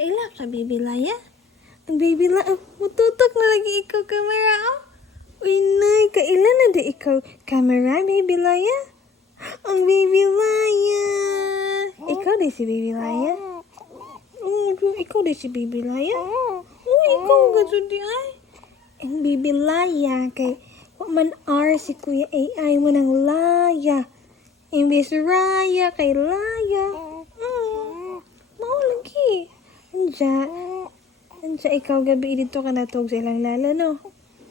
Kaila ka, baby Laya? Ang baby Laya, mututok na lagi ikaw camera, oh. Uy, nay, kaila na di ikaw camera, baby Laya? Ang baby Laya. Ikaw di si baby Laya? Ikaw di si baby Laya? Ikaw gado di ay. Ang baby Laya, kay man si Kuya AI mo ng Laya. Imbis Raya, kay Laya. Mau lagi. Anja ikaw gabi dito ka natog sa ilang lala, no?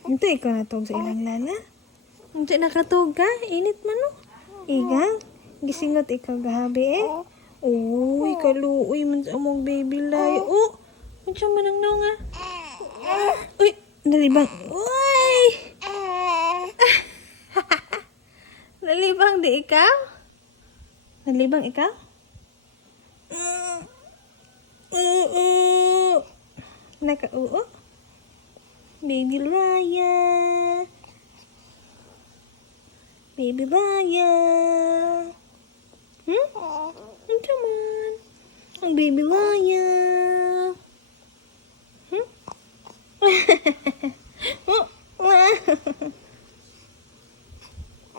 Ito ikaw natog sa ilang lala? Anja nakatog ka? Init man, no? Igang? Gisingot ikaw gahabi, eh? Uy, kaluoy man sa among baby Laya. Anja man ang nga. Uy, nalibang. Uy! Nalibang di ikaw? Nalibang ikaw? Naka-oo? Baby Laya. Baby Laya. Ito man. Ang baby Laya.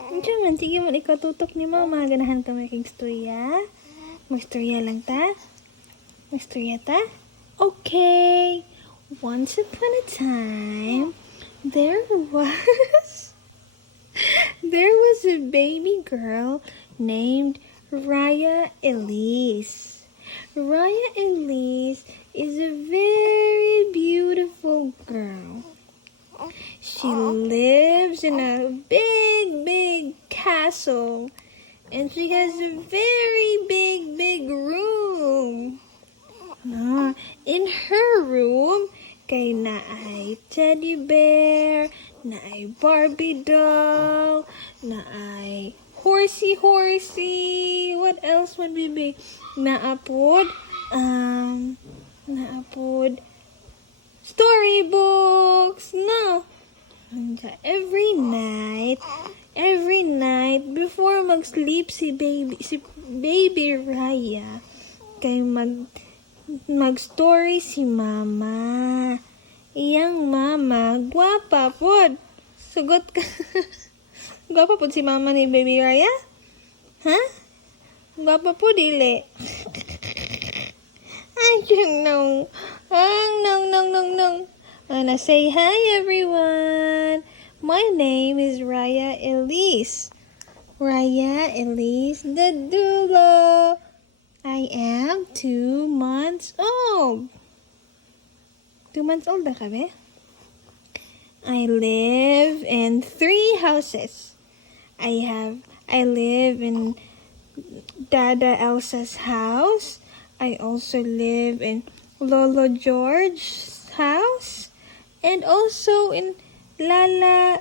Ito man. Sige man, ikaw tutok ni mama. Ganahan ka may istorya. Magstorya lang ta? Magstorya ta? Okay. Once upon a time, there was a baby girl named Raya Elise. Raya Elise is a very beautiful girl. She lives in a big castle, and she has a very big room. In her room, kay naay teddy bear, naay Barbie doll, naay horsey. What else would we be? Naapod storybooks. No. And every night before mag-sleep si baby Raya, kay mag-story si mama. Iyang mama, gwapa pod. Sugot ka. Gwapa pod si mama ni baby Raya? Ha? Gwapa po dili. Ay, no. Wanna say hi everyone. My name is Raya Elise. Raya Elise Dadulo. I am 2 months old. 2 months old na kami? I live in 3 houses. I live in Dada Elsa's house. I also live in Lolo George's house. And also in Lala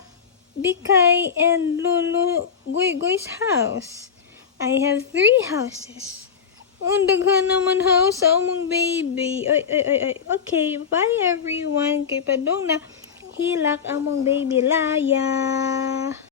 Bikay and Lolo Goy's house. I have 3 houses. Daghan naman house sa among baby. Ay. Okay, bye everyone. Kay padong na hilak among baby Laya.